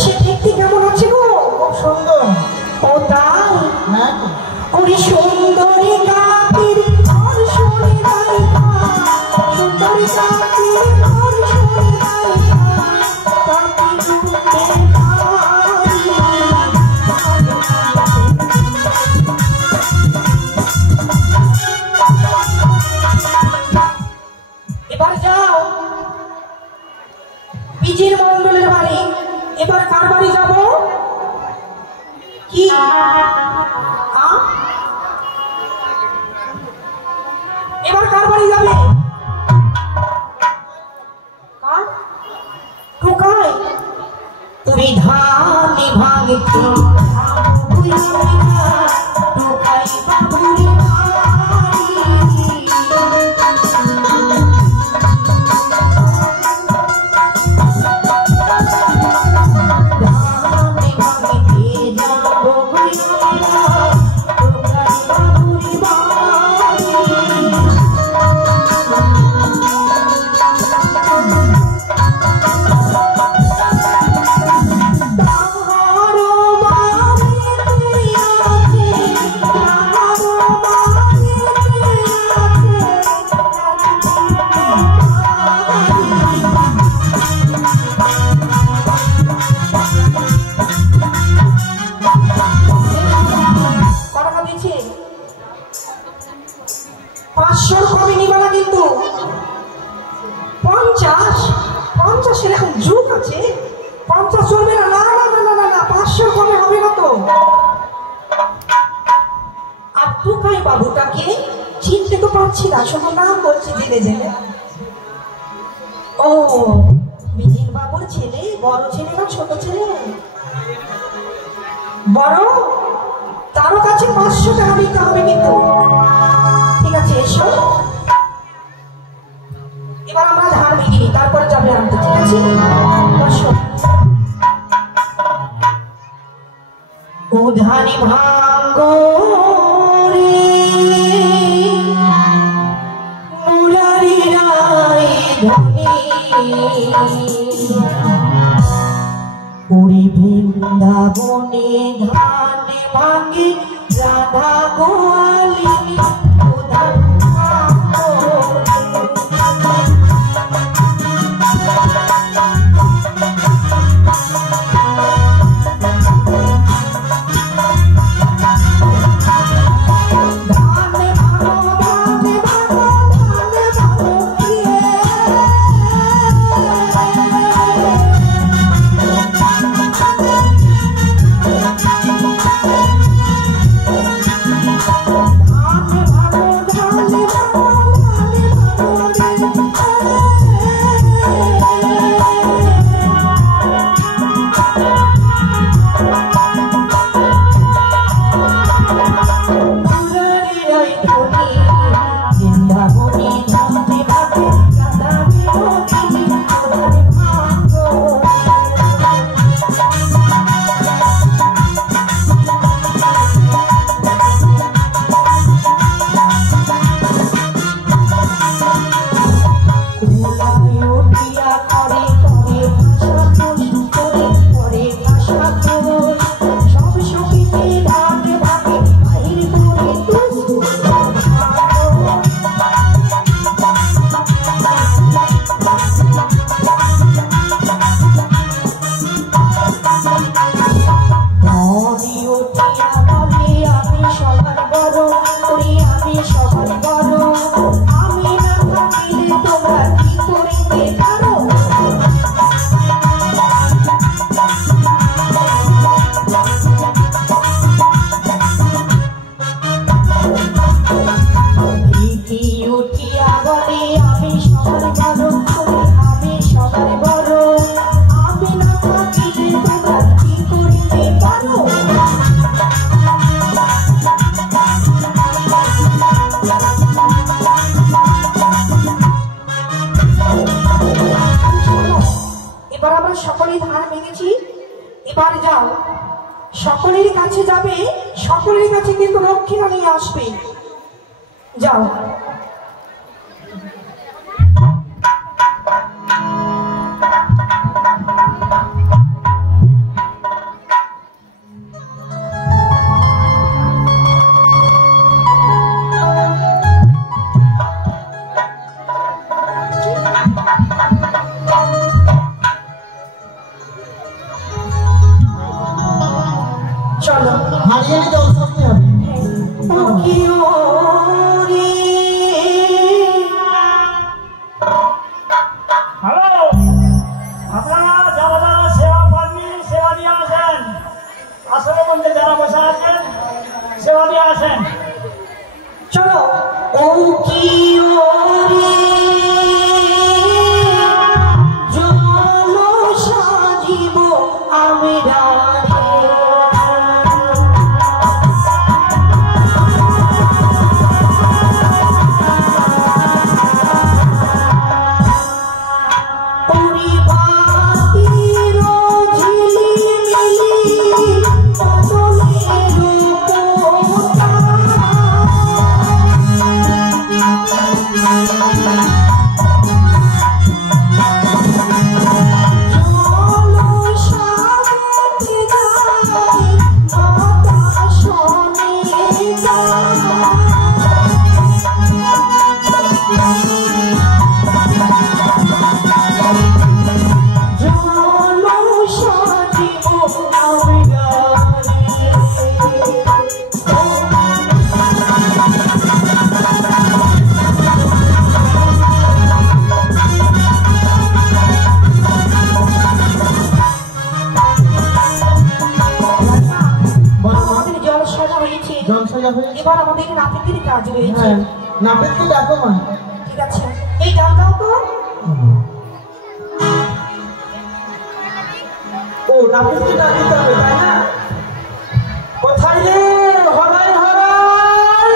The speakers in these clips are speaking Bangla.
সে দেখতে কেমন আছে গো? খুব সুন্দর। ও তাই? হ্যাঁ। ওরে সুন্দরী কাকির ঘর শুনে রাইখা, সুন্দরী কাকির ঘর শুনে রাইখা, কাকি ডুবতে পারি। এবার যাও বিজির মন্ডলের বাড়ি। এবার কার বাড়ি যাব? কি এবার কার বাড়ি যাবে? কার? টোকাই। তুমি ধানে ভাঙতে টোকাই বাবুর বাড়ি। বাবুটাকে চিনতে তো পারছি না, শুধু নাম বলছি জেনে জেনে। ও বিজির বাবুর ছেলে, বড় ছেলে না ছোট ছেলে? বড়। তারও কাছে 500 টাকা দিতে হবে কিন্তু। ঠিক আছে এসো, এবার আমরা ধার বিক্রি তারপরে যাবে আনতে। ঠিক আছে বসো। ও ধানি ভাঙ্গো পুরী বৃন্দাবনে ধানে ভাঙে রাধা গোয়ালিনী। এবার যাও সকলের কাছে যাবে, সকলের কাছে কিন্তু দক্ষিণা নিয়ে আসবে। যাও। হারিয়ে নিতে অস্বস্তি হবে। হ্যালো, আপনারা যারা যারা সেবা কর্মী সেবা দিয়ে আসেন, আসলে মধ্যে যারা বসে আছেন সেবা দিয়ে আসেন। চলো ও কি জল সাজিব আমরা এবার আমাদের নাপিতের কাজ রয়েছে। নাপিতকে ডাকো মা। ঠিক আছে, এই ডাক দাও তো। ও নাপিতকে ডাক দিতে হবে তাই না? কোথায় রে হরাই হরাই?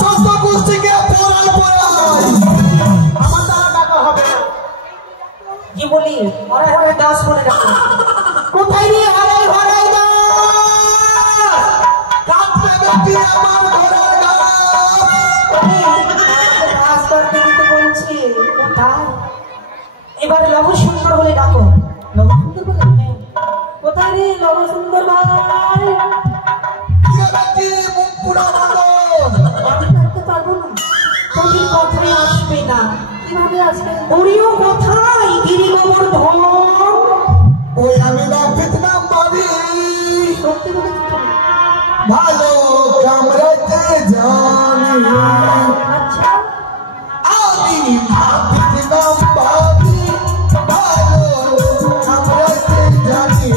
ছোট গোষ্ঠীকে পড়াই পড়াই আমার দ্বারা ডাকা হবে না। কি বলি হরাই হরাই দাস বলে ডাকো। কোথায় রে হরাই হরাই দাস? আমার ঘরের দাস করতে দিতে বলছি। কোথায়? এবার লব সুন্দর বলে ডাকো। লব সুন্দর বলে? হ্যাঁ। কোথায় রে লব সুন্দর ভাই? আমি ডাকতে পারবো না। তুমি কথায় আসবে না। কিভাবে আসবে? ওরিও কোথায়? গিরি গোবর্ধন। ওই আমি নাপিত নাম বাড়ি। সত্যি বলেছি তুমি? ভালো কামড়াতে জানি। আচ্ছা, আমি নাপিত নাম বাড়ি। ভালো কামড়াতে জানি।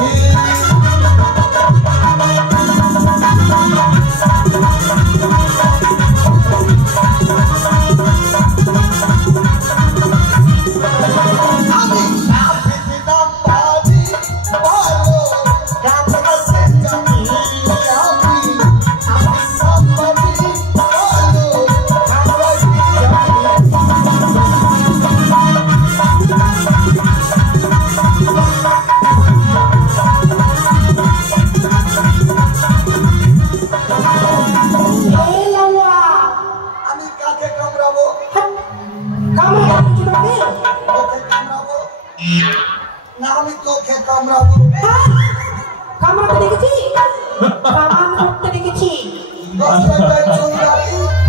কামড়াতে দেখেছি, কামান করতে দেখেছি।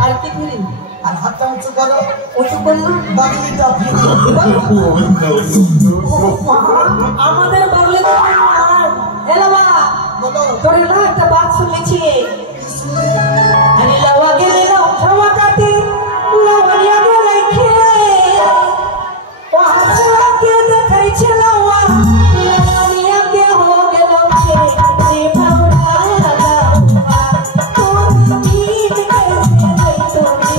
আর কি ধরি? আর হাতটা উঁচু করো। উঁচু করলো বাগিটা আমাদের বললে এলাবা তোর না একটা বাদ শুনেছি। আরে লাওয়া গেলে লাও খাওয়াটাতে লাওয়ানিয়া গেলে খেয়ে ও হাসা কে দেখাইছে লাওয়া লাওয়ানিয়া কে হো গেল খেয়ে সে ভাওরা লাওয়া তোর গীত কেসে যাই তোরে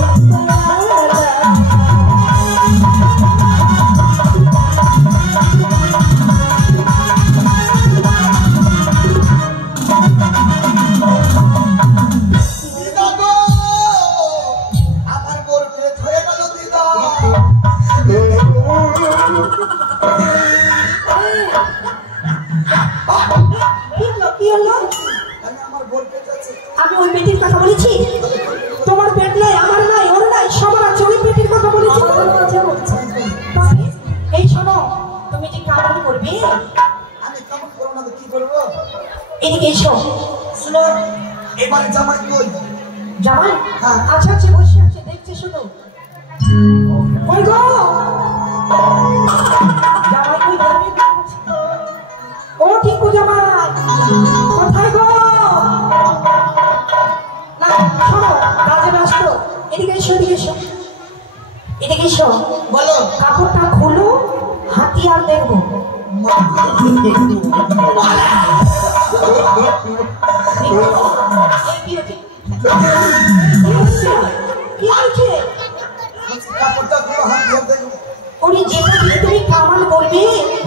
আমি ওই বেটির কথা বলেছি? তোমার পেট নাই, আমার নাই, ওর নাই, সবার আছে। ওই বেটির কথা বলেছি। এই শোনো, তুমি যে কামড় করবে, আমি কামড় করবো না তো কি করবো? এদিকে এসো। শুনো, এবারে জামাই কই? জামাই? হ্যাঁ। আচ্ছা আচ্ছা, বসে আছে, দেখছে শুধু। ওই গো জামাই কই? ও ঠিক জামাই কোথায় গো? এসো বলো কাপড়টা খুলো, হাতিয়ার দেখবো। কাপড়টা খুলো, হাতিয়ার দেখবো। ওরে যেটা দিয়ে তুমি কামাল করবে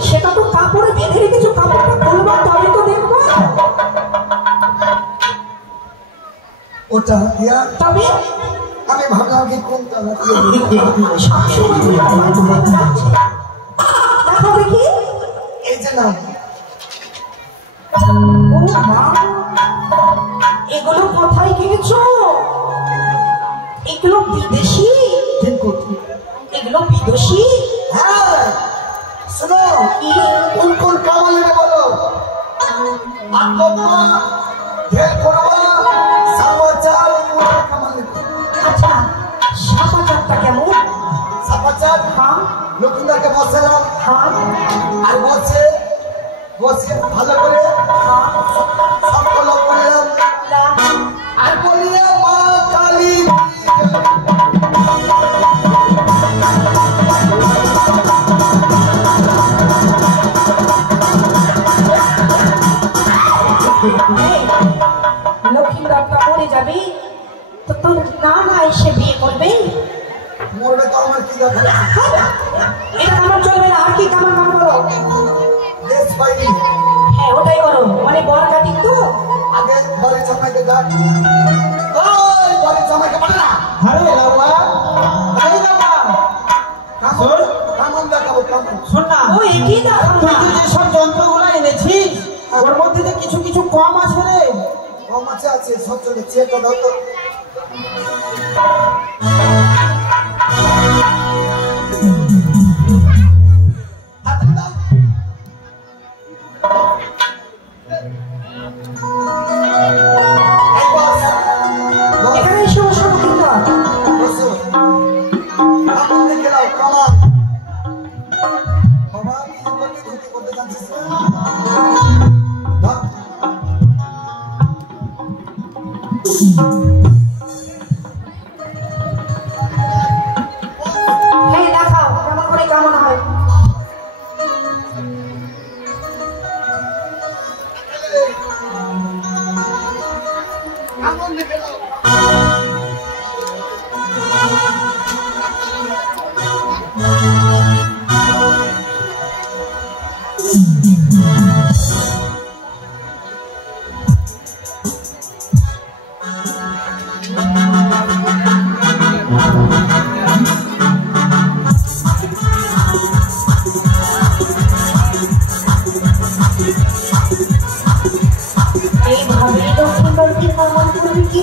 সেটা তো কাপড়ে বেঁধে রেখেছো, কাপড়টা খুলবা তবে তো দেখবো। ওটা হাতিয়ার? তবে আমি ভাবলাম কি কোনটা হাতিয়ার। সবসময় তুমি কামাল করে বেড়াচ্ছ। দেখো দেখি। এই যে নাও। ও মা, এগুলো কোথায় কিনেছো? এগুলো বিদেশি? ঠিক করছি। এগুলো বিদেশি? হ্যাঁ শোনো, কি? কোন কোন কামাল নেবে বলো? আকব্বা, ঢের করবা, সামাচার, কোন কামাল নেবে? আচ্ছা, সাপা চাপটা কেমন? সামাচার হ্যাঁ লক্ষ্মীদাকে বসালাম, হ্যাঁ আর বসে বসে ভালো করে সকল করলাম, আর বলিয়ে মা কালী। লক্ষ্মীদারটা মরে যাবে তো তোর নানা এসে বিয়ে করবে? মরবে তো আমার কি দরকার? এটা কামার চলবে না, আর কি কামার নাম বলো? দেশ বাইরে হ্যাঁ ওটাই করো, মানে বর কাটিং তো। আগে বাড়ির জামাইকে ডাক। ওই বাড়ির জামাইকে পাঠা না। আরে লাউয়া, আরে লাউয়া, কামান কামান দেখাবো, কামান। শোন না, ও একই না তুই যে যেসব যন্ত্রগুলো এনেছিস ওর মধ্যে যে কিছু কিছু কম আছে রে। কম আছে সব চলে, চেকটা দাও তো। হাতে দাও। এই বস, বস, এখানে এসে বসো লক্ষ্মীদার। বসো। কামান দেখে নাও, কামান। বাবা, কি করতে যাচ্ছিস না? ধর। হ্যাঁ দেখাও কেমন করে কেমন হয়। কামান দেখে নাও। এইভাবে লক্ষ্মীদারকে কামাল করবে কি?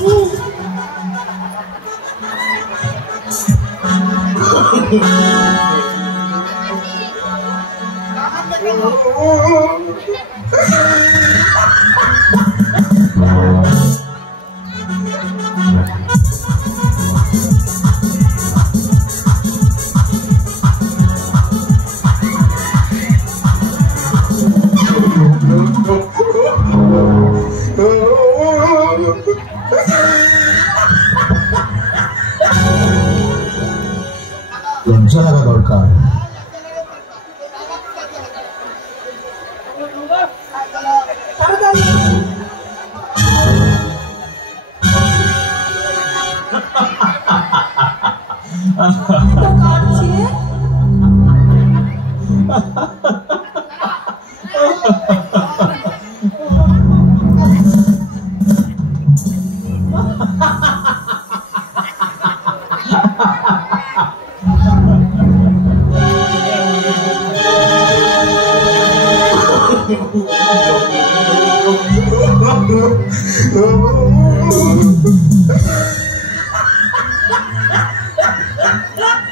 লজ্জা লাগা দরকার। তাড়াতাড়ি। তো কাটছে।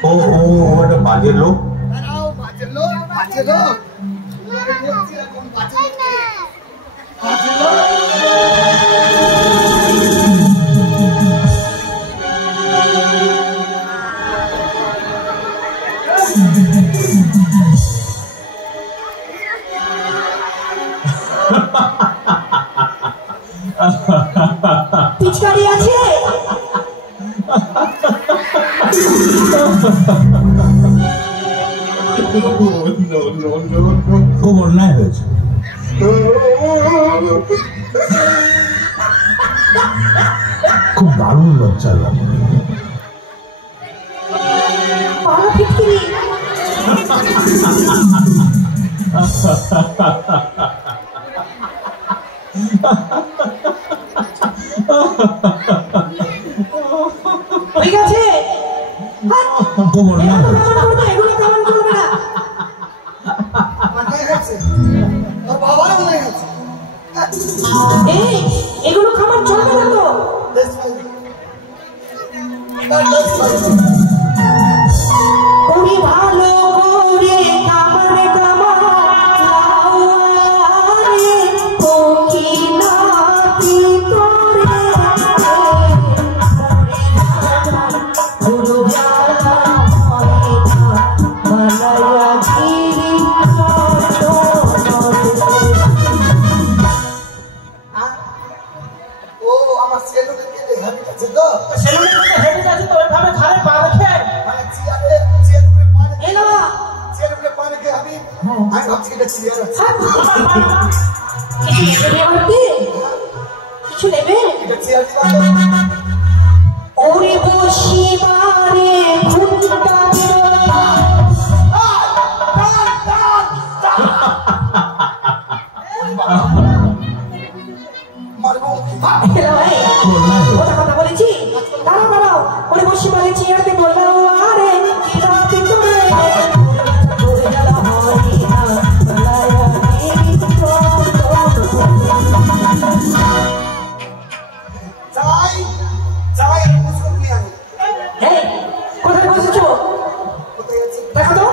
ও ও একটা বাজে লোক। দাঁড়াও, বাজে লোক, বাজে লোক। দেখছি এখন বাজে লোক। বাজে লোক। পিচকারি আছে? খুব অন্যায় হয়েছে। খুব দারুণ লজ্জা লাগে। পালা ফিটকিরি ঠিক আছে। খুব অন্যায় হয়েছে। এগুলো কেমন চলবে না। এই এগুলো খাবার চলবে না তো। ওরে ভালো করে কামারে কামারে কোকি নাতি তোরে গুরু জানা হইতা বানায়া গিরি ও আমার সেলুনে কে হেভি আছে তো সেলুনে করতে হেঁটে যাচ্ছে তো ওইভাবে ঘরে পা রেখে মানে চেয়ারে পা রেখে এলো চেয়ারে পা রেখে আমি ভাবছি এটা চেয়ার আছে কিছু নেবে এটা চেয়ার ওরে বসিবারে ঘুমটা মারবো ওটা কথা বলেছি। দাঁড়াও দাঁড়াও ওরে বসিবারে চেয়ারতে বললাম আরে কি রাতে তোরে তোরে জ্বালা হয় না বলায়া যাই যাই মুসকুল নিয়ে আনি এই কোথায় বসেছো কোথায় আছে দেখো তো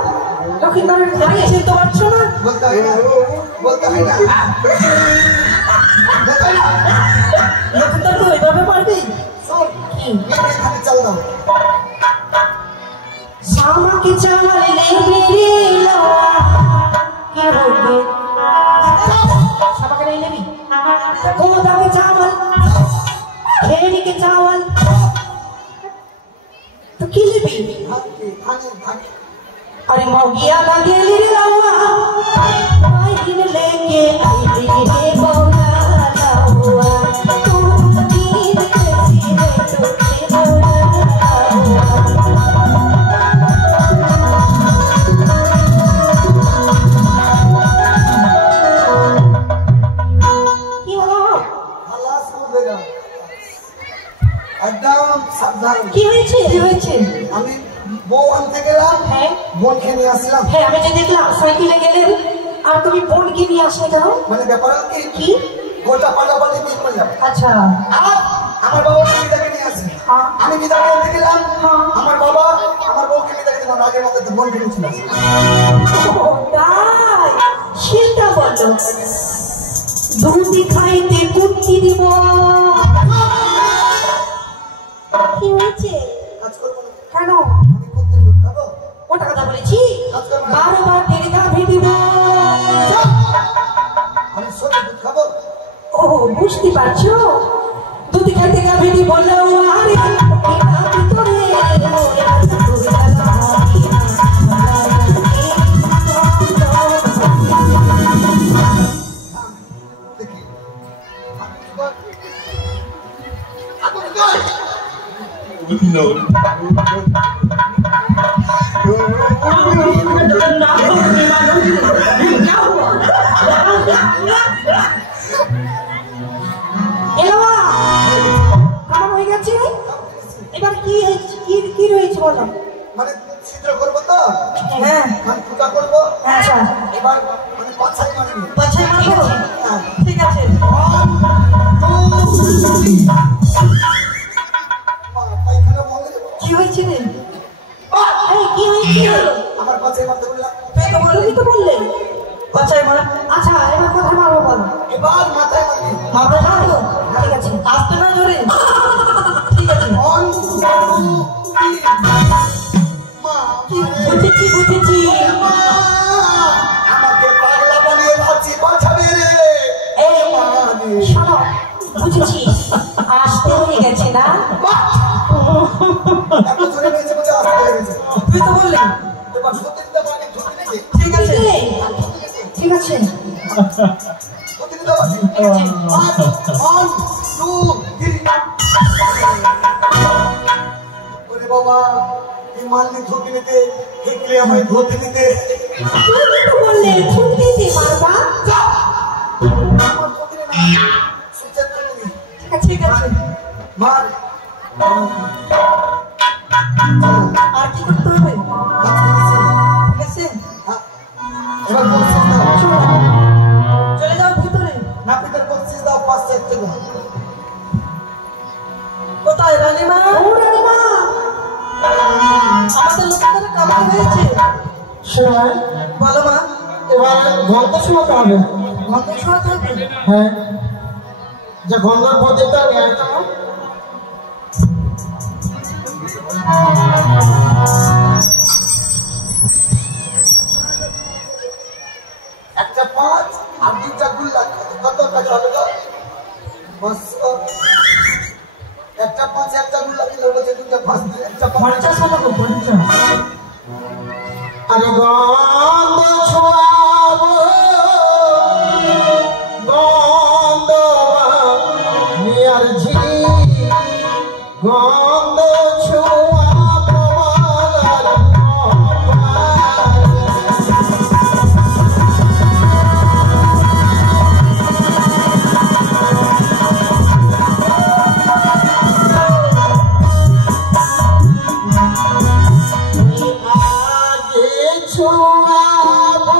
লক্ষ্মীন্দরের ঘরে চিনতে পারছো না। বলতে হয় না বলতে হয় না বলতে হয় না লক্ষ্মীন্দর তো ওইভাবে পারবি শোন কি এখানে চাল দাও শামাকে চালে মেরে লওয়া কে বলবে শামাকে नहीं लेबी गोदा के चावल खेड़ी के चावल तो की लेबी ভাগে ভাগে अरे मौगिया ना गेली रे लवा आई दिन लेके आई दिन रे बौला लवा तू नींद कैसी है तो बौला কি হলো খালাস করে দেগা একদম সাবধান কি হয়েছে কি হয়েছে আমি বউ আনতে গেলাম হ্যাঁ বোনকে নিয়ে আসলাম হ্যাঁ আমি যে দেখলাম সাইকেলে গেলেন আর তুমি বোনকে নিয়ে আসলে কেন মানে ব্যাপার কি কি গোটা পাল্টাপাল্টি বিয়ে করলাম আচ্ছা আর আমার বাবা বিদাকে নিয়ে আসে হ্যাঁ। আমি বিদাকে আনতে গেলাম হ্যাঁ। আমার বাবা আমার বউকে বিদাকে দিলাম আগের মতো বোনকে নিয়ে চলে আসে ও তাই সেটা বলো দুধি খাইতে কুটকি দিব কি হয়েছে কাজ করবো না কেন আমি করতে দুধ খাবো ওটা কথা বলেছি আজকে আমার- 12 বার টেনে গাভী দিব আমি সত্যি দুধ খাবো ও বুঝতে পারছো দুধ খাইতে গাভী দিব বললো আরে কি নাম তোরে ওরে দুধ খাইতে গাভী দেখি এলাওয়া কেমন হয়ে গেছে এবার কি হয়েছে কি রয়েছে বলো মানে ছিদ্র করবো তো হ্যাঁ আমি ফুটা করবো আচ্ছা এবার মানে পাছাই মারবো বাচ্চাই মারবো ঠিক আছে পায়খানা বন্ধ দেবো কি হয়েছে রে এই কি হয়েছে আমার পাছাই মারতে বললাম তুই তো বললি তো বললে বাচ্চাই মারা আচ্ছা এবার কোথায় মারবো বলো এবার মাথায় মারবি মারবো মারবো ঠিক আছে আসতে না ধরে ঠিক আছে অন মা বুঝেছি বুঝেছি আমাকে পাগলা বানিয়ে ভাবছি বাঁচাবে রে এই মা রে প্রতিনিধি বাসি 1 2 3 ওরে বাবা এই মালনি ধুতি নিতে দেখলে আমায় ধুতি নিতে তুমি তো বললে ছুটি দিতে মারবা আমার ধুতি না সুচেত তুমি ঠিক আছে মার আর কি করতে হবে ঠিক আছে এবার বলছিস দাও চলে যাও ভিতরে না পিতার বলছিস দাও 5 টাকা কোথায় রানীমা ও রানীমা আমাদের লোকেদের কামাই হয়েছে শোনা বলো মা এবার গন্ধ শোনাতে হবে গন্ধ শোনাতে হবে হ্যাঁ যে গন্ধর পদ্ধতিটা নিয়ে আসতে হবে একটা 5 আর 2টা গুল্লা কত টাকা হবে গো বস একটা 5 একটা গুল্লা দিলে বলছে 2টা 5 একটা 50 হলো গো 50 আরে গন্ধ ছোঁয়াবো গন্ধ নিয়ার ঝি গন্ধ ছোঁয়াবো মালার আগে ছোঁয়াবো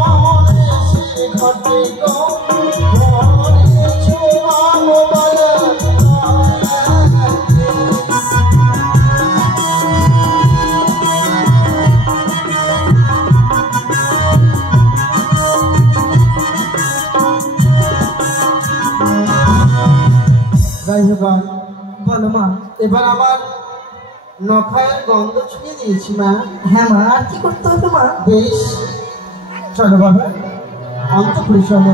মনে ঘটি মনে ছোঁয়াবো মালার বলো মা এবার আমার নখায়ের গন্ধ ছুঁয়ে দিয়েছি মা হ্যাঁ মা আর কি করতে হবে মা বেশ চলো বাবা অন্তপুরে চলো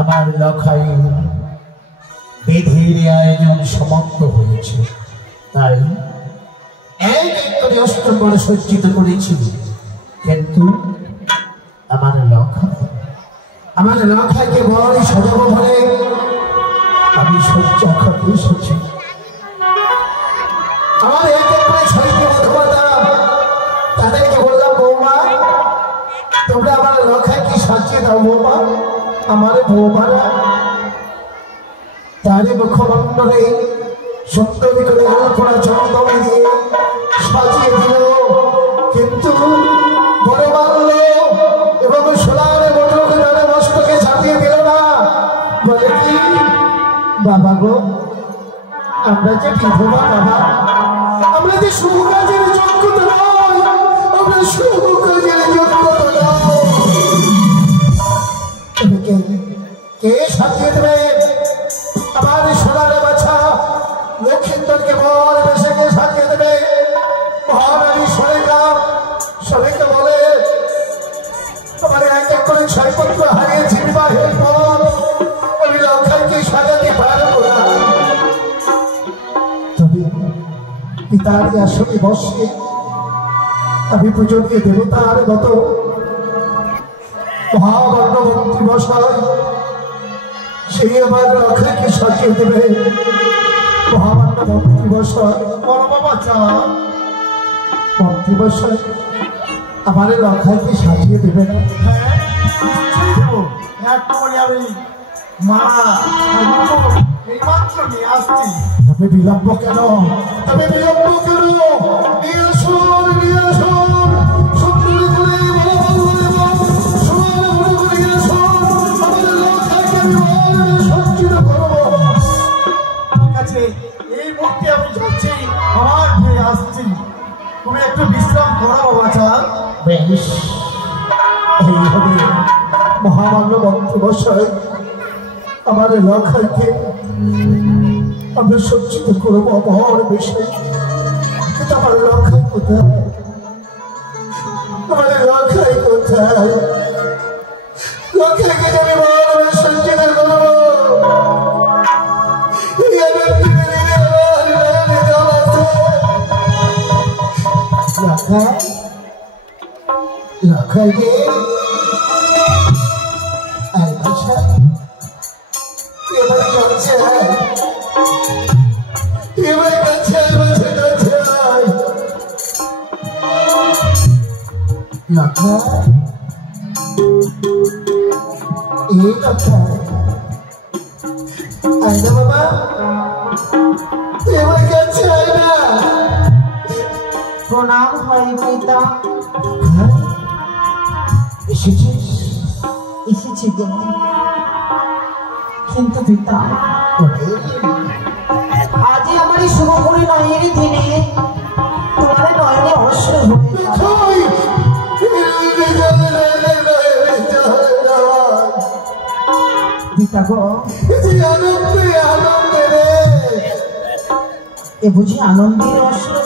আমার লখাই বিধির আয়োজন সমাপ্ত হয়েছে, তাই এক এক করে অষ্টবর সজ্জিত করেছি। কিন্তু আমার লখাইকে বড়ই সাজাবো বলে আমি শয্যা খাতে এসেছি। আমার এক এক করে শরীরকে মধুমাতা তাদেরকে বললাম, বৌমা তোমরা আমার লখাইকে সাজিয়ে দাও বৌমা। আমার বৌমারা তারে মুখমণ্ডলে সুন্দরী করে আলপনা চন্দন দিয়ে সাজিয়ে দিল, কিন্তু বড় মারল এবং সোনারে মোটরকে তারে মস্তকে চাপিয়ে দিল না। বলে কি, বাবা গো আমরা যে বিধবা বাবা, আমরা যে সুকাজের যোগ্যতা নয়, আমরা সুকাজের যোগ্যতা নয়। কে সাজিয়ে দেবে আমার সোনারে বাছা? লক্ষ্মীন্দরকে বল বেশে কে সাজিয়ে দেবে? মহারানী সবাইকে বলে আমার এক এক করে ছয়পত্র হারিয়েছি বিবাহের পর, আমি লক্ষাইকে সাজাতে পারবো না। পিতার আসনে বসে আমি পূজনীয় দেবতার মতো মহাবর্ণ মন্ত্রী মশাই সেই আমার রক্ষাকে সাজিয়ে দেবে। মহাবর্ণ মন্ত্রী মশাই, বড় বাবা চা মন্ত্রী মশাই আমার রক্ষাকে সাজিয়ে দেবে না? একটু করে আমি মালা এই মাত্র নিয়ে আসছি। তবে বিলম্ব কেন? তবে বিলম্ব কেন? নিয়ে আসুন, নিয়ে আসুন, সুন্দর করে ঠিক আছে, এই মুহূর্তে আমি যাচ্ছি, আমার ফিরে আসছি। তুমি একটু বিশ্রাম করো বাবা চা। বেশ, এইভাবে মহামান্য মন্ত্রী মশাই আমার লক্ষ্যকে আমি সজ্জিত করবো আমার বেশি। কিন্তু আমার লক্ষ্য কোথায়? আমার লক্ষ্য কোথায়? লক্ষ্যকে আমি মহামান্য সজ্জিত করবো। লক্ষ্যকে এবারে যাচ্ছে এবারে যাচ্ছে লক্ষ্য এই লক্ষ্য আইনা বাবা এবারে যাচ্ছে আইনা। প্রণাম হয় পিতা। এসেছিস? এসেছি গো, কিন্তু পিতা আজ আমার এই শুভ পরিণয়ের দিনে তোমার নয়নে অশ্রু হয়ে পিতা গো, এ বুঝি আনন্দের অশ্রু?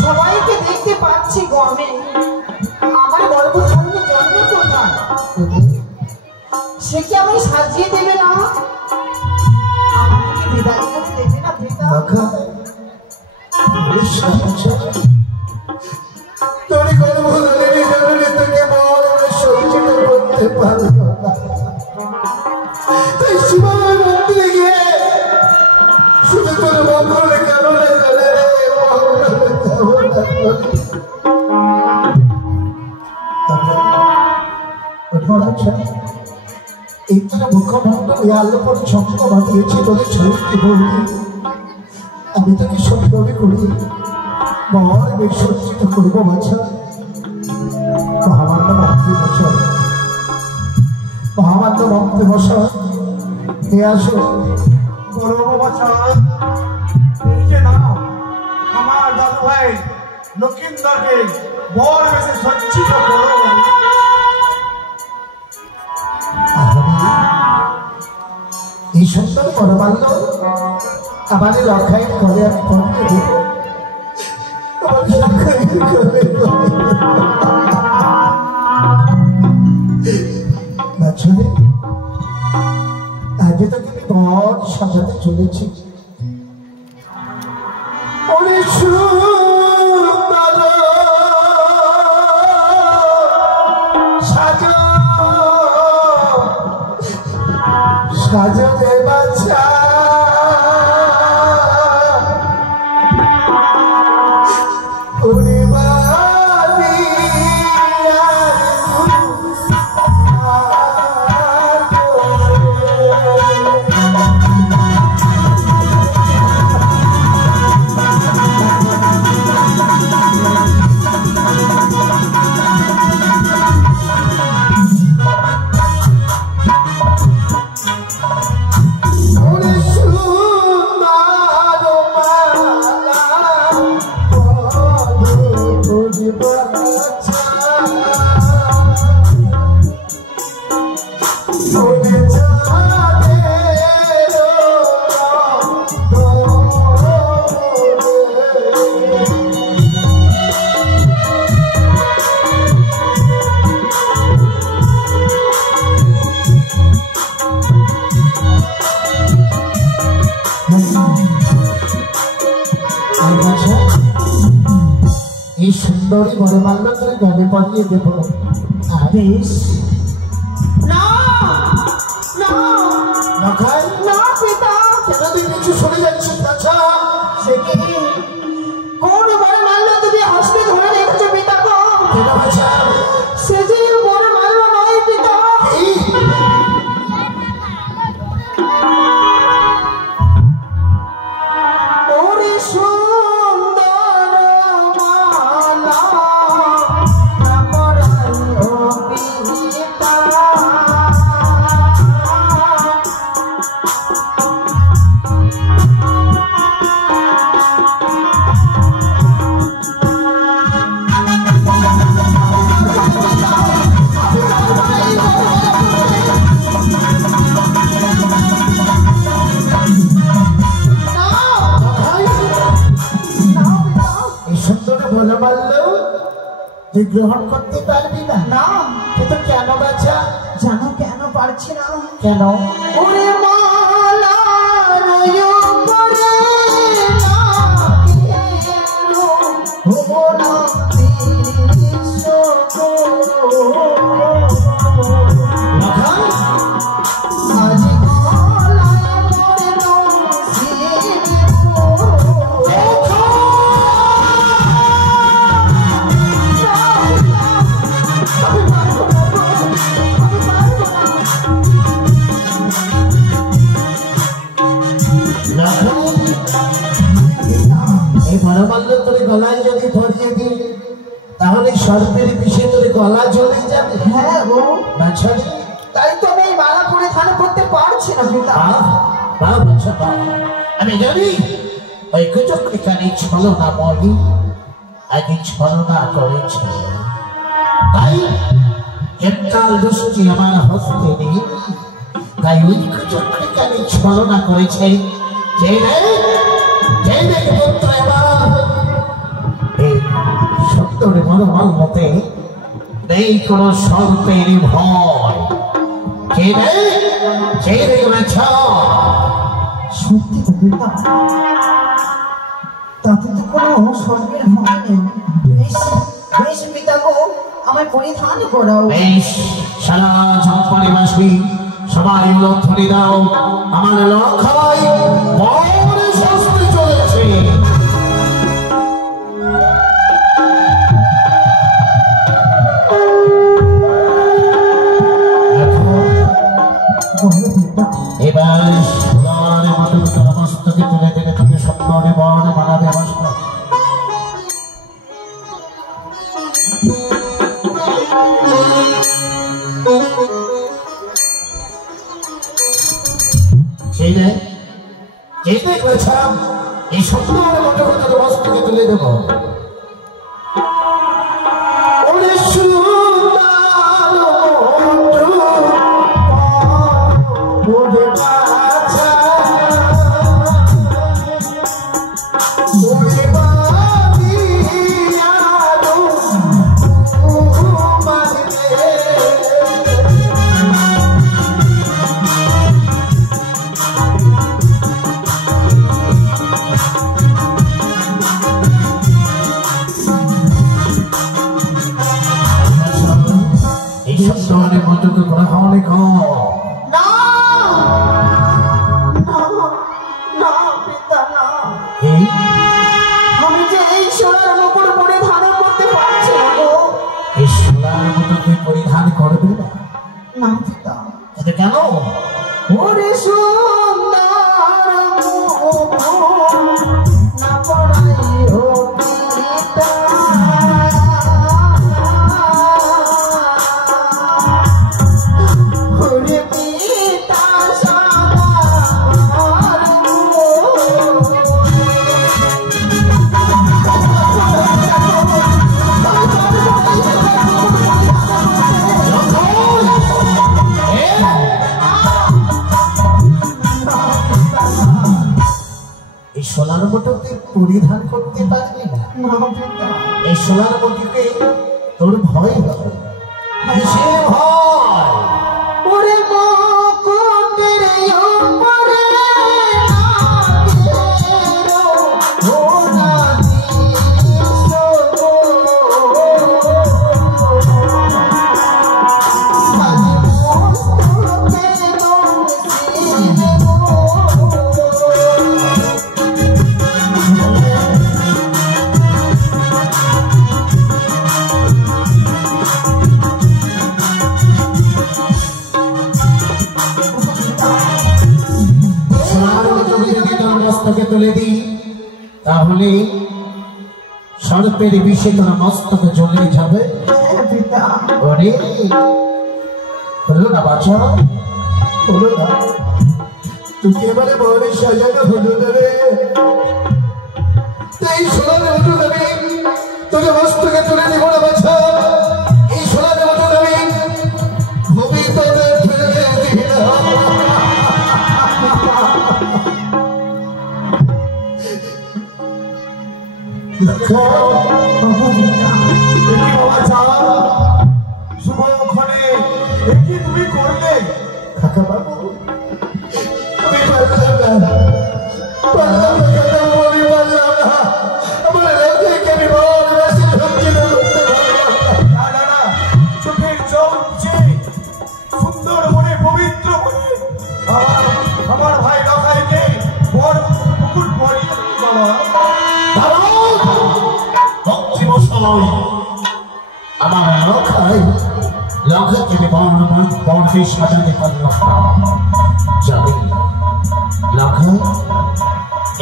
সবাইকে দেখতে পাচ্ছি গো, আমি আমার গর্ভধারণে জন্ম কোথায়? সে কি আমায় সাজিয়ে দেবে না? আমাকে বিদায় করে দেবে না পিতা? তোর গর্ভধারণে জন্মে তোকে মনে সজ্জিত করতে পারবো না। তাই শিবালয় মন্দিরে গিয়ে শুধু তোর মঙ্গলের কারণে মুখ্যমন্ত্রী আলোপন ছন্দ বাঁধিয়েছি বলে ছবিটি বলবি। আমি তোকে সত্যি করি বড় বেশ সজ্জিত করবো বাছা। মহামান্য মন্ত্রী মশাই, মহামান্য মন্ত্রী মশাই নিয়ে আসো। বড় বাবা চা, এই যে না আমার দাদু ভাই লক্ষিন্দরকে বর বেশে সজ্জিত করো। এই সুন্দর পরমান্ন আমার লক্ষায় করে আমি পড়তে দেব। আমার লক্ষায় করে বাছুরে আজকে তোকে আমি বর সাজাতে চলেছি। ওরে সুন্দর সাজা সাজাতে বাচ্চা ওরে সুন্দরী বরমাল্য তোর গলে পরিয়ে দেব। বেশ। না না নখাই না পিতা, কেন তুই কিছু শুনে যাচ্ছিস? আচ্ছা সে কি কোন বড় মাল্য তুমি হস্তে ধরে রেখেছো পিতা গো? কেন বাছা? সে যে বড় মাল্য নয় পিতা। এই ওরে সুন্দর মালা পরাইও পিতা। এই সুন্দর বরমাল্য তুই গ্রহণ করতে পারবি না? না কিন্তু কেন বাছা? জানো কেন পারছি না? কেন? ওরে মালা এই বরমাল্য তোর গলায় যদি পরিয়ে দিই তাহলে সর্পের বিষে তোর গলা জ্বলে যাবে। হ্যাঁ গো, বাছারি তাই তো আমি এই মালা পরিধান করতে পারছি না পিতা। আমি জানি ওই কুচক্রিকারী ছলনা বলি আগে ছলনা করেছে, তাই এককাল দোষটি আমার হস্তে নেই। তাই ওই কুচক্রিকারী ছলনা করেছে যে পুত্র এবার এই সুন্দর মনোবল মতে নেই কোনো সর্পের ভয়। সত্যি তো পিতা, তাতে তো কোনো স্বর্গের ভয় নেই। বেশ বেশ পিতা গো, আমায় পরিধান করাও। বেশ, সারা চম্পানিবাসী সবাই লক্ষ্মী দাও, আমার লক্ষ্যায় বড় শাস্তি চলেছে। এবার সোনার মাটির মস্তকে তুলে দিলে তোকে সুন্দর বর্ণ মানাবে অবস্থা। সেই নেই এই দেখলাম এই সুন্দর মটকে তোকে মস্তকে তুলে দেবো। ওরে সুন্দর ওরে বাছা ওরে বাদিয়ালো মারবে। এই সুন্দর মটকে গ্রহণ কর। না না না পিতা না, এই আমি যে এই সোনার মুকুট পরিধান করতে পারছি না গো। এই সোনার মতো তুই পরিধান করবি না? না পিতা। এটা কেন? ওরে সুন্দর মুকুট না পরাইও পিতা। ওরে পিতা সবার এই সোনার মতো তুই পরিধান করতে পারবি না? না পিতা। এই সোনার মধ্যে তোর ভয় হবে। কিসের ভয়? ওরে মুকুটের উপরে নাগেরো ঘোড়া দিছো গো। মস্তকে তুলে দিই তাহলে সর্পের বিষে তোর মস্তকে জ্বলে যাবে। ওরে হলো না বাচ্চা, হলো না? তুই এবারে বড় সাজানো হলো না রে। এই সোনার মতো আমি তোকে মস্তকে তুলে দিব না বাচ্চা। এই সোনার মতো আমি ভবিষ্যতে ফেলে দিই না। তুমি করলে কাকা বাবু আমি পারলাম না, পারলাম না কাকা বাবু, আমি পারলাম না। আমার রাজ্যকে আমি বড় বেশি সঞ্চিত করতে পারলাম না। না না না, চোখের জল মুছে সুন্দর মনে পবিত্র মনে আমার ভাই লখাইকে বড় মুকুট পরিয়ে বাবা। আমার লখাই লখাইকে আমি বড়কে সাজাতে পারলাম না। জানি লখাই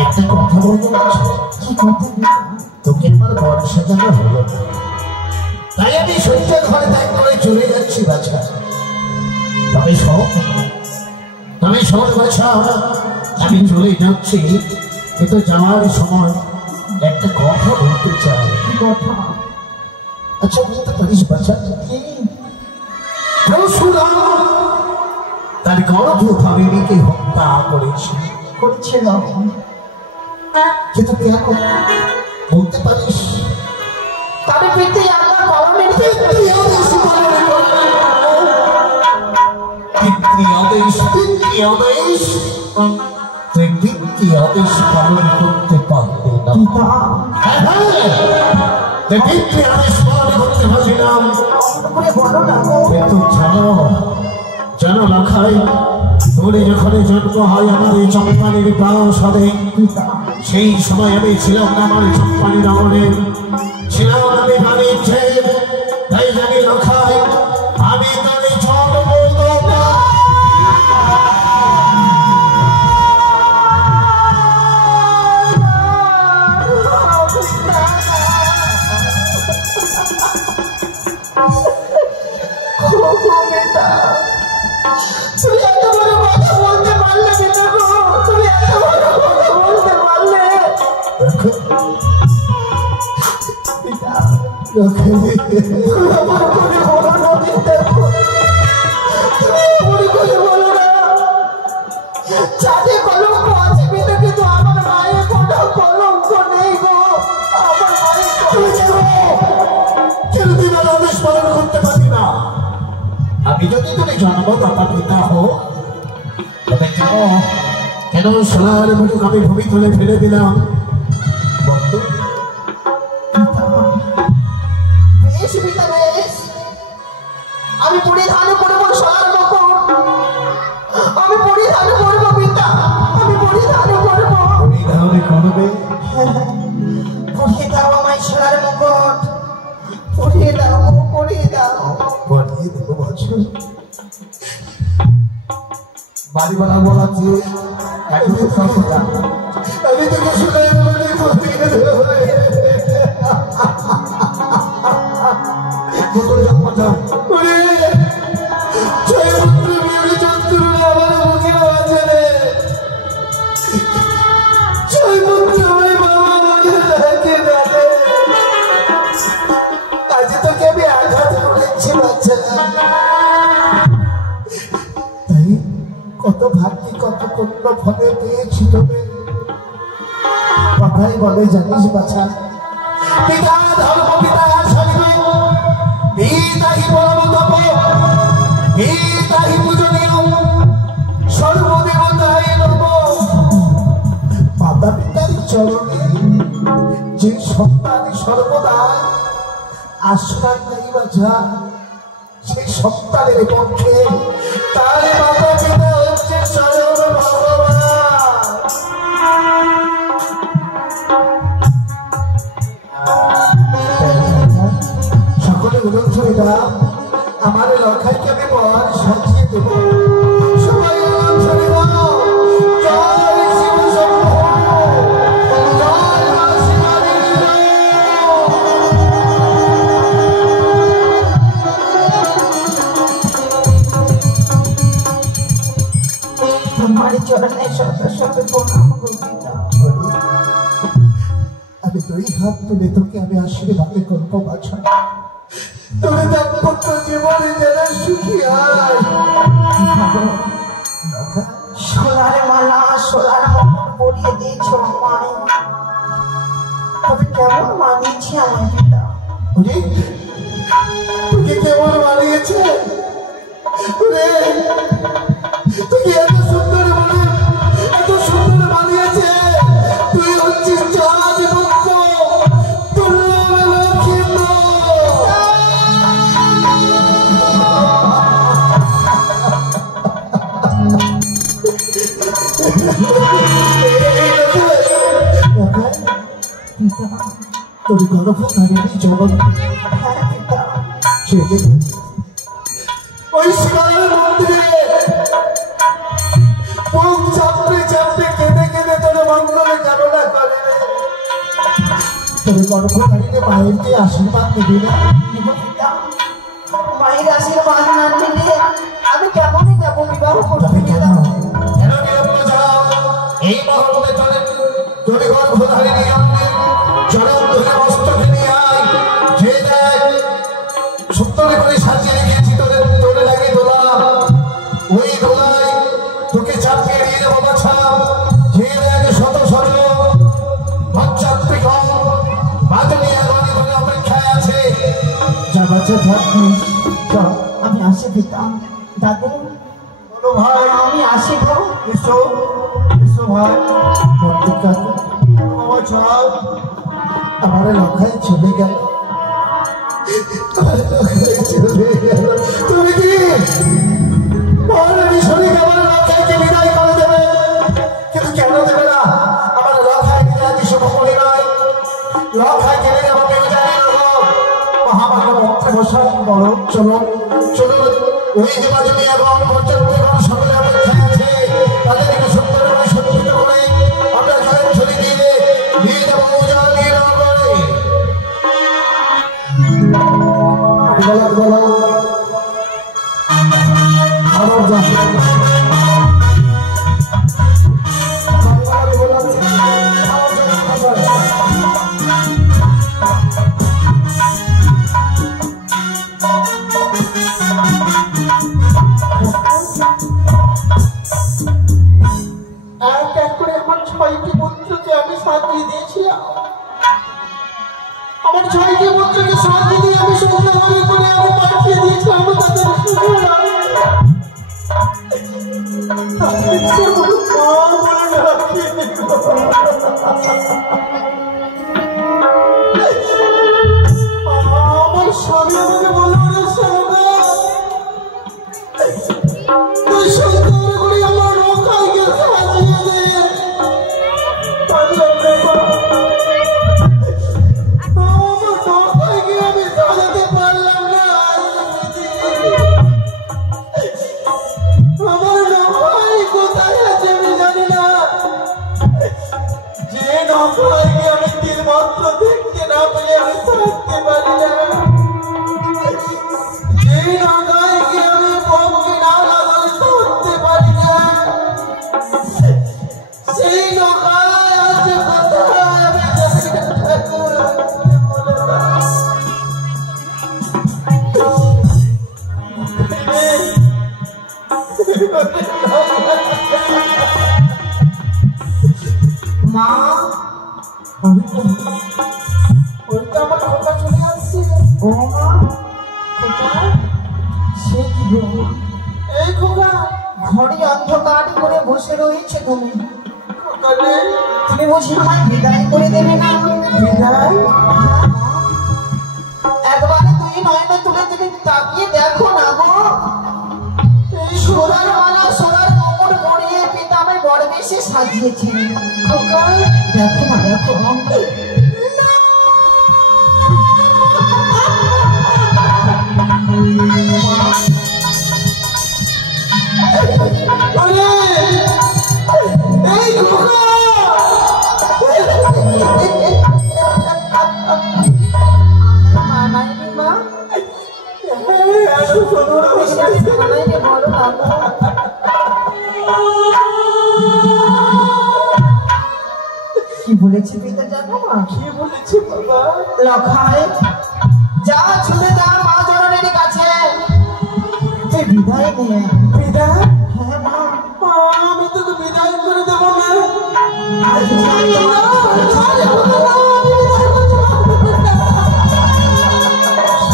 একটা কথা বলতে পারছো? কি কথা? তোকে আমার বড় সাজানো হলো না, তাই আমি সত্যি ঘরে ত্যাগ করে চলে যাচ্ছি বাছা। তবে শোন বাছা, আমি চলে যাচ্ছি, কিন্তু যাওয়ার সময় একটা কথা বলতে চাই। কি কথা? আচ্ছা বুঝতে পারিস বাছা, তার গর্ভ ভাবিনীকে হত্যা করেছিল, কিন্তু কেন বলতে পারিস? তার পিতে আমার পালনের আদেশ পালন করতে পারবে না। আদেশ পালন করতে পারবি না, কিন্তু জানো লখাই, তোর যখন জন্ম হয় আমার এই চম্পানির প্রাসাদে, সেই সময় আমি ছিলাম না আমার চম্পানির আমলে, ছিলাম আমি বাণিজ্যে। তাই জানি লখাই, আমি তার জন্ম তুমি এত বড় কথা বলতে পারলে পিতা গো, তুমি এত বড় কথা বলতে পারলে। চাঁদে কলঙ্ক আছে পিতা, কিন্তু আমার মায়ের কোনো কলঙ্ক নেই গো। আমার মায়ের চিরদিন আদেশ পালন করতে পারি না। আমি যদি তুমি জন্মদাতা পিতা হো, তবে কেন সোনার মুটুক আমি ভূমি তুলে ফেলে দিলাম? বেশ পিতা বেশ, আমি পরিধান করবো সোনার মুকুট, আমি পরিধান করবো পিতা, আমি পরিধান করবো। পরিধান করবে? পরিয়ে দাও আমায় সোনার মুকুট, পরিয়ে দাও, পরিয়ে দাও। পরিয়ে দেবো বছর। বাড়ি বানাবো আছে আমি তোকে শুনে আজ তোকে আমি আঘাত করেছি বাচ্চা। কত ভাগ্যি কত কন্য ফলে পেয়েছি তোকে, কথাই বলে জানিস বাছা, পিতা ধর্ম পিতা স্বামী, পিতাহি পরম তপ, পিতাহি পূজনীয়, সর্বদেবতাই নম। মাতা পিতার চরণে যে সন্তান সর্বদা আশ্রয় নেই বাছা, সেই সন্তানের পক্ষে তার মাতা পিতা হচ্ছে স্বয়ং ভগবান। সকলে উল্লেখ দাও, আমার লখাইকে আমি বর সাজিয়ে দেব। সবাই উল্লেখ দাও, জয় শিব শম্ভু। চরণে শত শত প্রণাম গোবিন্দা। আমি দুই হাত তুলে তোকে আমি আশীর্বাদ করবো বাছা। তোর দাম্পত্য জীবনে যেন সুখী হয়। সোনার মালা সোনার মুকুট পরিয়ে দিয়েছ আমায়, তবে কেমন মানিয়েছে আমার পিতা? তোকে কেমন মানিয়েছে? তোকে এত সুন্দর মানিয়েছে। তুই হচ্ছিস জাহাজ পুত্র দুর্লভ লক্ষিত। তোর গর্ভধারিণী জগৎ ওই শিবালয়ের মন্দিরে বুক চাপড়ে চাপড়ে কেঁদে কেঁদে তোর মঙ্গলে কামনা করে। তোর গর্ভধারিণী মায়ের যে আশীর্বাদ নিবি না? মায়ের আশীর্বাদ না নিলে আমি কেমনই যাব বিবাহ করতে? কেন বিলম্ব যাও? এই মহর্মে চলে তোর গর্ভধারিণী জনম ধরে মস্তকে নিয়ে আয়। যে দেখ সুন্দর করে সাজিয়ে রেখেছি তোদের তোরে লাগে দোলা। ওই দোলায় তোকে চাপিয়ে নিয়ে যাবো বাছা। যে দেখ শত শত বাচ্চাত্রিক বাদনী আগামী তোকে অপেক্ষায় আছে। যা বাচ্চা থাক আমি আসি পিতা। দাদু বলো ভাই। আমি আসি গো। এসো এসো ভাই। মন্দির কাকু বাবা আমার লখায় চলে গেল। তুমি কি শরীর আমার লখাইকে বিদায় করে দেবে? কিন্তু কেন দেবে না? আমার লখায় আজ শুভমণি নয়। লখায় কেনে যাবো কেউ জানি না। মহামান্য মন্ত্রী মশাই বড় চলো চলো। ওই দেবাজনী এবং পর্যন্ত সকলে অপেক্ষায় আছে। তাদেরকে সুন্দর করে সজ্জিত করে আমরা জয়ের ছড়ি দিয়ে নিয়ে যাবো উজানির নগরে। আমার এক এক করে আমার 6টি পুত্রকে আমি সাজিয়ে দিয়েছিলাম। আমার 6টি পুত্রকে সাজিয়ে দিয়ে আমি সুন্দর করে আমি পাঠিয়ে দিয়েছিলাম তাদের আমার স্বামী আমাকে বলল তুই সুন্দর করে আমার রক্ষাইকে সাজিয়ে দে। আমার রক্ষাইকে আমি সাজাতে পারলাম না। আমার রক্ষাই কোথায় আছে আমি জানি না। যে রক্ষাইকে আমি তিন মাত্র দেখতে না পেয়ে আমি থাকতে পারি না। যে রক্ষাইকে আমি পক্ষে না লাগালে থাকতে পারি না। সেই রক্ষাই আছে কোথায় আমি জানি না। ঠাকুর বলে দাও। মা ওইটা আমার কথা চলে আসছে। ও মা খোকা সে কি গো? এই খোকা ঘরে অন্ধকার করে বসে রয়েছে তুমি। খোকা রে তুমি বুঝি আমায় বিদায় করে দেবে না? বিদায়? একবারে তুই নয়নে তুলে তুমি তাকিয়ে দেখো না গো। এই সোনার মালা সোনার মুকুট পরিয়ে পিতা আমায় বড় বেশি সাজিয়েছে। খোকা দেখো না দেখো। আরে এই খোকা মানাইনি মা? এত সুন্দর মানাইনি বলো না। কি বলেছে পিতা জানো মা? কি বলেছে বাবা? লখায় যা ছুটে যা মা জননীর কাছে, তুই বিদায় নিয়ে বিদায়? হ্যাঁ মা। আমি তোকে বিদায় করে দেবো না।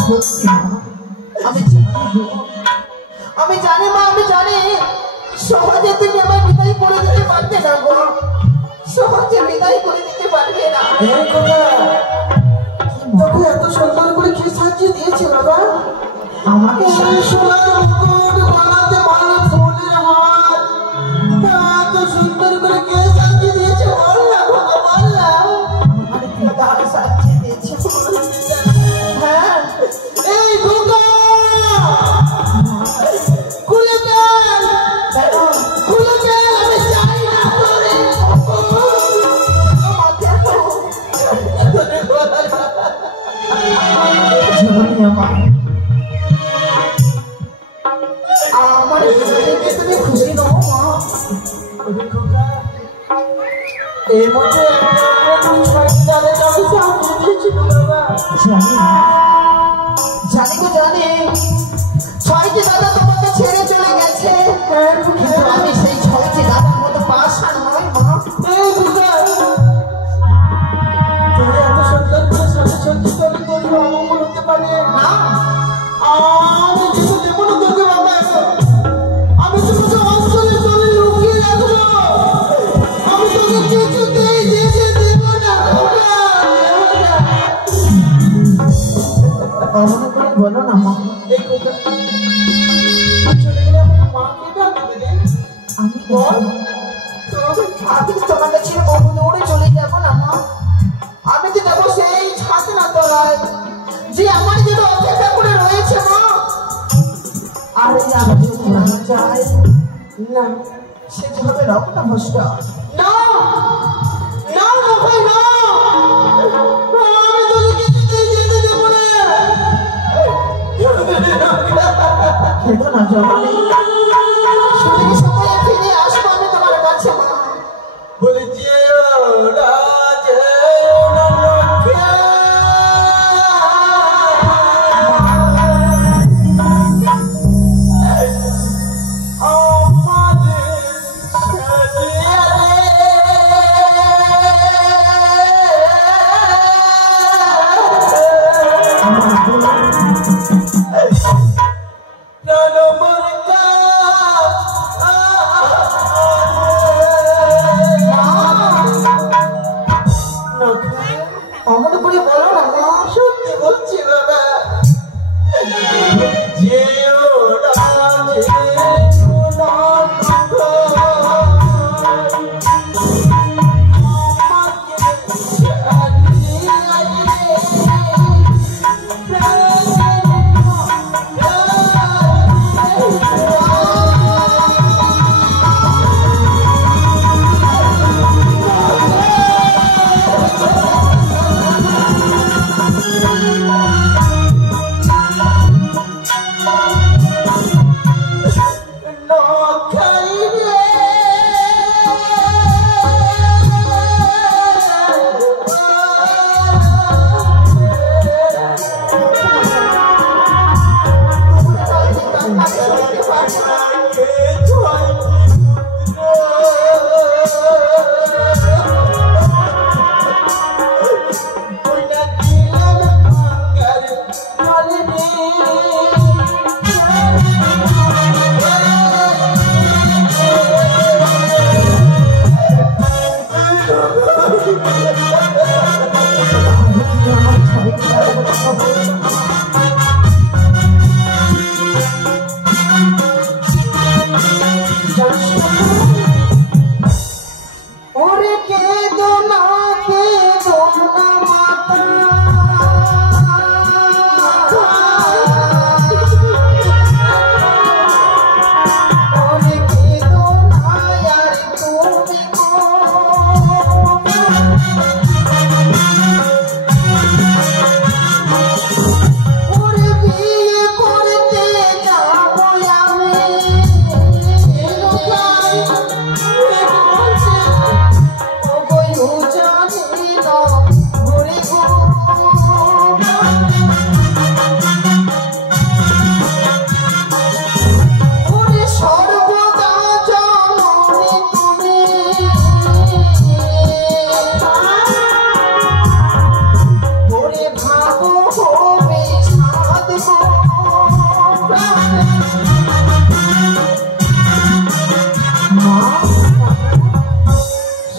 সত্যি মা, আমি জানি গো। আমি জানি মা, আমি জানি সহজে তুমি আমার বিদায় করে দিতে পারবে না গো, সহজে বিদায় করে দিতে পারবে না। তোকে এত সুন্দর করে কি সাজিয়ে দিয়েছে বাবা? আমাকে সোনার মুকুট, গলাতে মালা, ফুলের হার, এত সুন্দর করে কে সাজিয়ে দিয়েছে বল না বাবা, বল না। আমার পিতা সাজিয়ে দিয়েছে। হ্যাঁ এই খোকা, খুলে ফেল, খুলে ফেল, আমি চাই না তোরে। জননী আমার, আমার বিদায়কে তুমি খুশি নও মা? এই মধ্যে আমি সাজিয়ে দিয়েছি বাবা। জানি জানি গো জানি, ছয়টি দাদা তোমাকে ছেড়ে চলে গেছে, কিন্তু আমি সেই ছয়টি দাদার মতো পাশান নই মা। এই খোকা, তোর এত সুন্দর করে সাজিয়ে তোকে তোর অমঙ্গল হতে পারে না, আমি কিছু দেবো না তোকে বাবা। আমি তোকে অন্তরে তোরে লুকিয়ে রাখবো। আমি তোকে কিছুতেই যেতে দেবো না খোকা, দেবো না। অমন করে বলো না মা। এই খোকা, চলে গেলে আমার মাকে ডাকবে রে। আমি বল, আমি তোমাকে ছেড়ে বহু দৌড়ে চলে যাবো না মা। আমি তো যাবো সেই ছাতনা তলায়, যে আমার জন্য অপেক্ষা করে রয়েছে মা। আর এই আমি যদি না যাই, না সে যে হবে রক্ত ভষ্ট। না না না ভাই না, আমি তোকে কিছুতেই যেতে দেবো না। খেত না জননী, সুদিন সময়ে ফিরে আসবো আমি তোমার কাছে মা। বলেছি রাজে লক্ষ্মী, আমার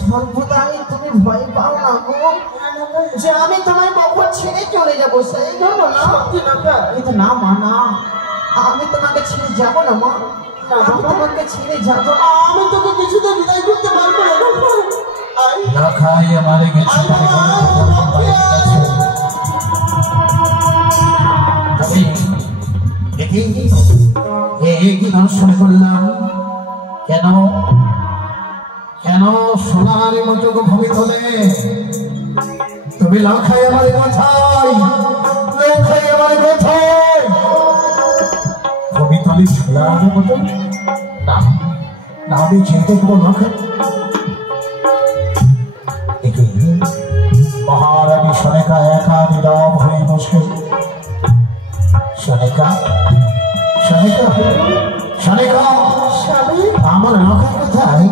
সর্বদাই তুমি ভয় পাও না গো যে আমি তোমায় কখন ছেড়ে চলে যাবো সেই জন্য না কিন্তু না মা না আমি তোমাকে ছেড়ে যাবো না মা আমি তোমাকে ছেড়ে যাবো না আমি তোকে কিছুতে বিদায় করতে পারবো না লাখাই আমার গেছে দর্শন করলাম কেন কেন সোনার মতো ভূমি তোলে তুমি লাখাই আমার কোথায় লাখাই আমার কোথায় ভূমি তোলে সোনার মতো না না আমি যেতে দেবো লাখাই মহারানী সনেকা একা নীরব হয়ে বসে সনেকা সনেকা সনেকা আমার লক্ষ্য কোথায়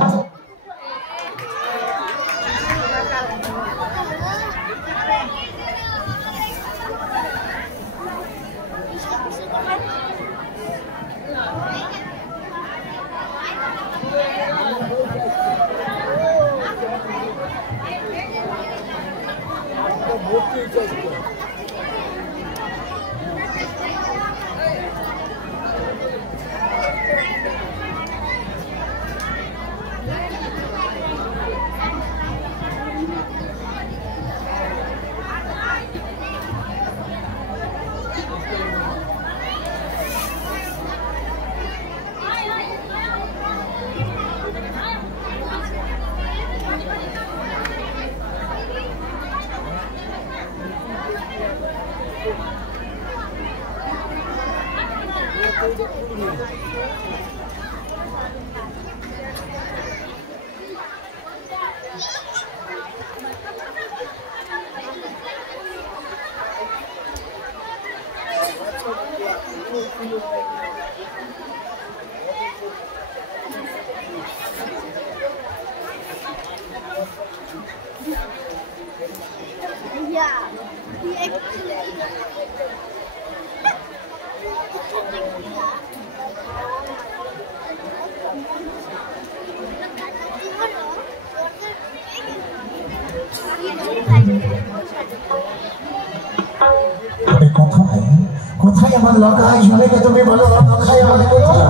কোথায় আমার লকাই সনেকা তুমি বলো লকাই আমার কোথায়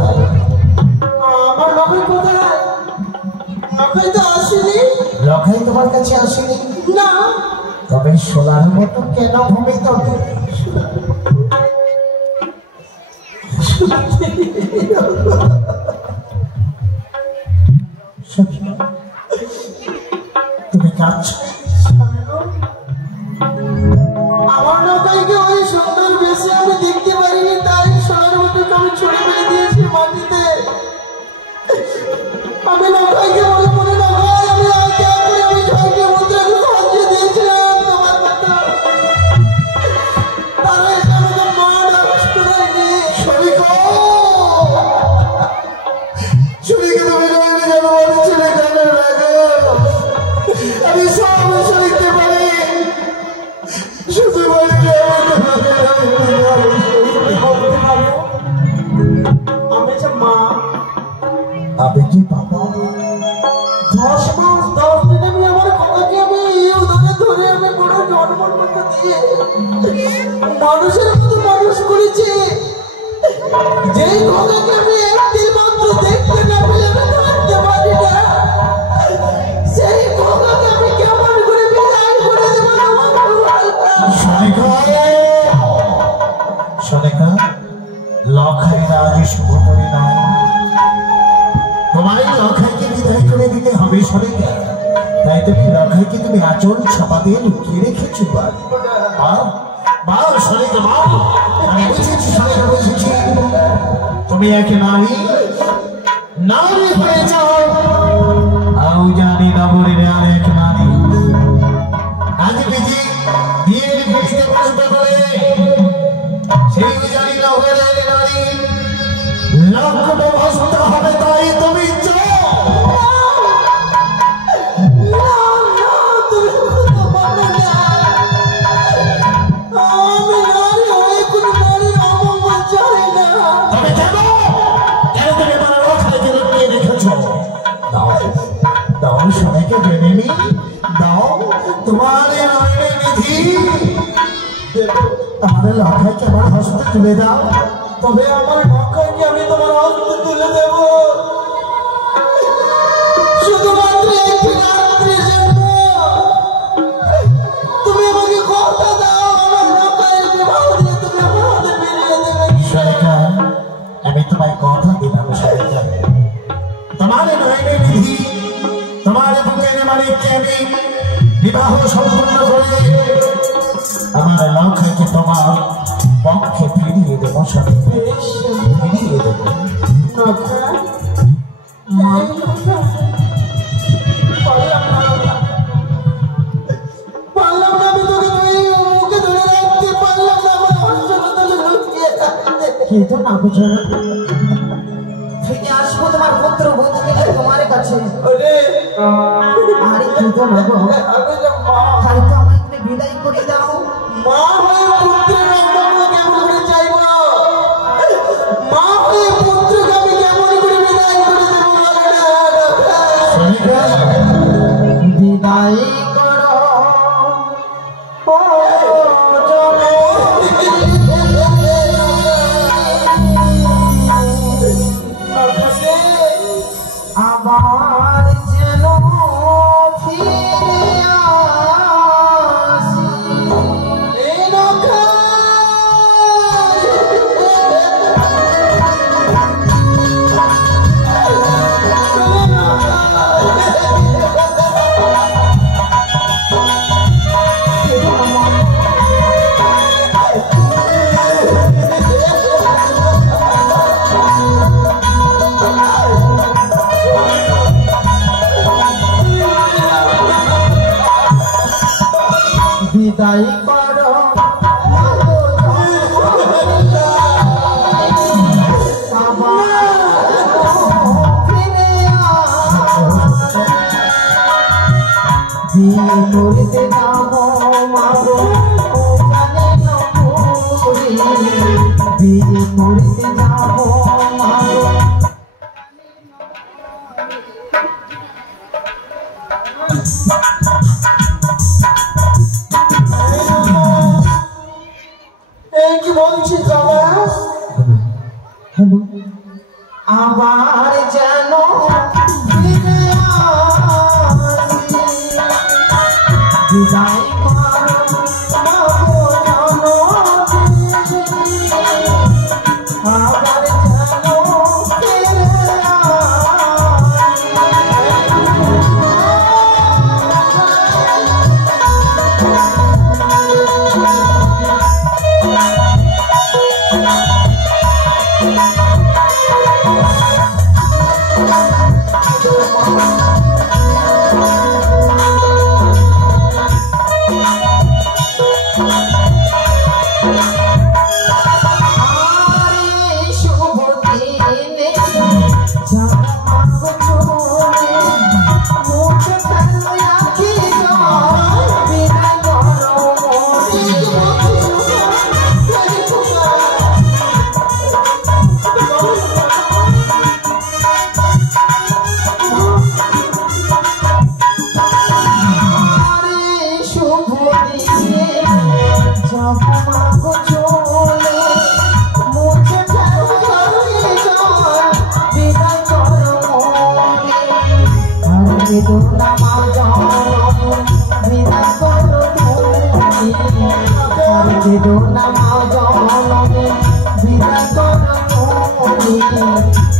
আমার লকাই কোথায় লকাই তো আসেনি লকাই তোমার কাছে আসেনি না তবে সোনার মতো কেন ভূমি তোলে তুমি কাঁদছ আমার লকাইকে ওই সুন্দর বেশি আমি দেখতে পারিনি তাই সোনার মতো আমি ছুড়ে ফেলে দিয়েছি মাটিতে আমি লকাইকে বলে মনে না ভাই আমি আগে আমি ঝড়কে মুদ্রাকে সাহায্য দিয়েছিলাম তোমার কথা তারা এসে আমাকে মার আসতে দেয়নি সনিকা সনিকা তুমি যেন বলে ছেলে জানে আমি সব শুনতে পারি শুধু আমি যে মা আমি কি বাবা 10 মাস 10 দিন আমি আমার বাবাকে আমি উদরে ধরে আমি কোনো জন্মর মতো দিয়ে মানুষের মতো মানুষ করেছি যেই খোকাকে আমি একদিন মাত্র দেখতে না পেলে আমি থাকতে পারি না সেই খোকাকে আমি কেমন করে বিদায় করে দেবো আমার সনিকা সনিকা লখাই আজ শুভ করে নয় তোমার লখাইকে বিদায় করে দিতে হবে সনিকা তাই তুমি লখাইকে তুমি আঁচল ছাপা দিয়ে লুকিয়ে রেখেছো সনিকা মা আমি বুঝেছি সনিকা বুঝেছি তুমি এক নারী নারী হয়ে যাও আও জানি নগরীর আরেক নারী আজ বিধি বিয়ের পিড়িতে বসবে বলে সেই জানি নগরের নারী লক্ষ্য ভস্ত হবে তাই তুমি তবে কেন কেন তুমি আমার লক্ষ্যকে লুকিয়ে রেখেছো প্রেমী দাও তোমার নয়নের নিধি আমার লক্ষাইকে আমার হস্তে তুলে দাও। তবে আমার লক্ষাইকে আমি তোমার হস্তে তুলে দেব শুধুমাত্র একটি রাত্রির জন্য। তুমি আমাকে কথা দাও আমার লক্ষাইয়ের বিবাহ দিয়ে তুমি আমার হাতে ফিরিয়ে দেবে। সরকা আমি তোমায় কথা দিলাম সরকা তোমার নয়নের নিধি তোমার বুকের মালিককে আমি বিবাহ সম্পন্ন করে আমার লক্ষ্যকে তোমার পক্ষে ফিরিয়ে দেবো ফিরিয়ে দেবো। পারলাম না আমি তোকে মুখে ধরে রাখতে পারলাম না আমার অঞ্চলতা লুকিয়ে রাখতে। কিন্তু না বুঝো ফিরে আসবো তোমার পুত্র বধূকে নিয়ে তোমার কাছে। ওরে আরে কিন্তু না গো আমি যে মা তাই তো আমাকে একটু বিদায় করে দাও। মা হয়ে পুত্রের রক্ত কেমন করে চাইব? মা হয়ে পুত্রকে আমি কেমন করে বিদায় করে দেবো? বিদায় করো ও আবার যেন ফিরে আসি। এই নৌকা বিদায় করো করতে যাবো মাগো বিয়ে করতে যাবো মাগো। এই কি বলছিস বাবা? আবার যেন ফিরে আসি। বিদায় করো মাগো জননী, আবার যেন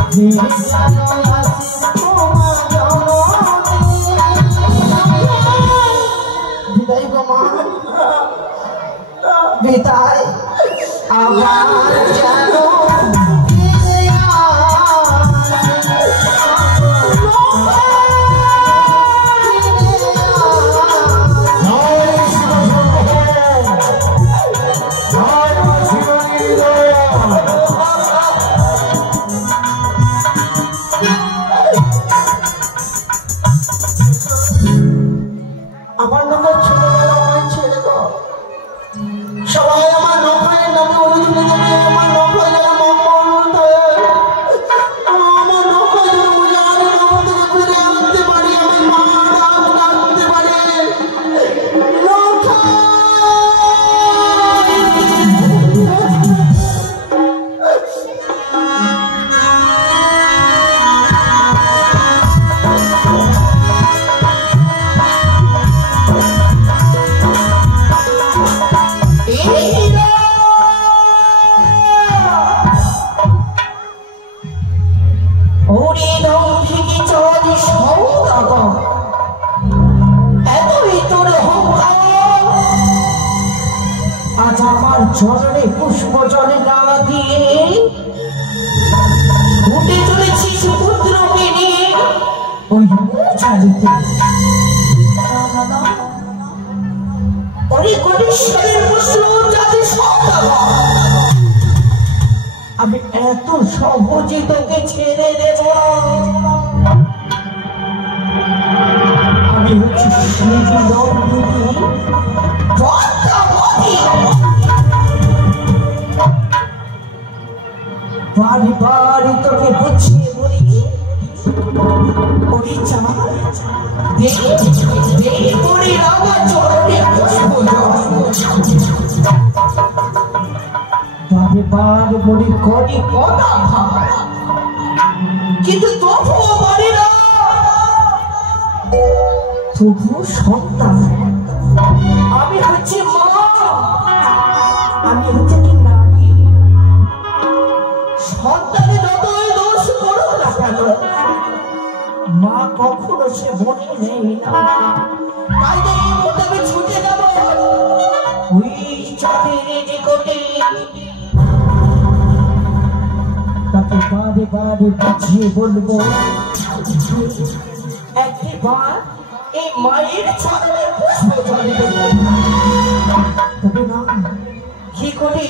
ফিরে বিদায় আবার যেন ফিরে আমার নৌকা চলে গেল, আমায় ছেড়ে দাও। সবাই আমার চরণে পুষ্প জলে না দিয়ে উঠে চলেছি সমুদ্রকে নিয়ে ওই চালিতে অনেক কোটিশ্বরের প্রশ্ন যাতে আমি এত সহজে তোকে ছেড়ে দেব আমি হচ্ছি বাড়ি বাড়ি তোকে বুঝিয়ে বলি ওই চাঁদ আমার চরণে পুষ্প বারে বার বলি করি কথা কিন্তু তবুও পারি না তবু সন্তান আমি হচ্ছে মা আমি হচ্ছে কি নারী সন্তানের যতই দোষ করো না কেন মা কখনো সে মনে নেই না তাই এই মুহূর্তে আমি ছুটে যাব ওই চাঁদের নিকটে তাকে বারে বারে বুঝিয়ে বলবো একবার এই মায়ের চরণে পুষ্প জলে দেব তবে না কি করি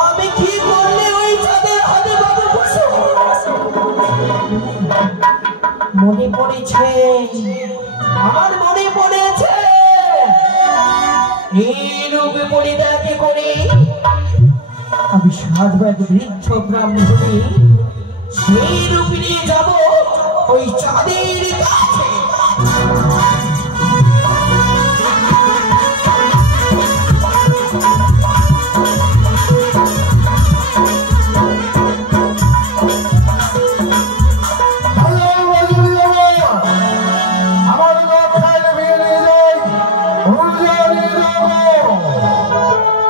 আমি কি করলে ওই চাঁদের হাতে বাবু মনে পড়েছে আমার মনে পড়েছে এই রূপে পরিত্যাগে করে আমি সাধবাদ বৃক্ষ গ্রাম ধরে সেই রূপ নিয়ে যাব ওই চাঁদের কাছে